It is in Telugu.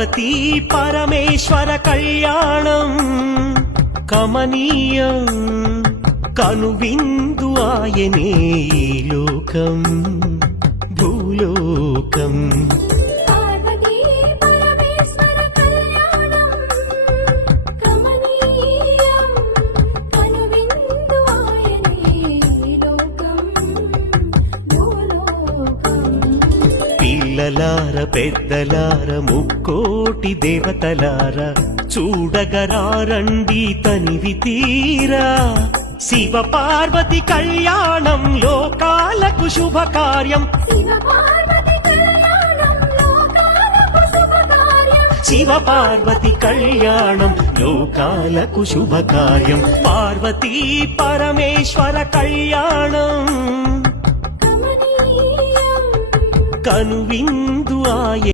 పార్వతీ పరమేశ్వర కళ్యాణం కమనీయం కనువిందు ఆయనే ఈ లోకం భూలోకం పిల్లలార పెద్దలార ముక్కోటి దేవతలార చూడగరారండి తనివి తీరా శివ పార్వతి కళ్యాణం లోకాలకు శుభకార్యం శివ పార్వతి కళ్యాణం లోకాలకు శుభకార్యం పార్వతీ పరమేశ్వర కళ్యాణం కనువిందు ఆయ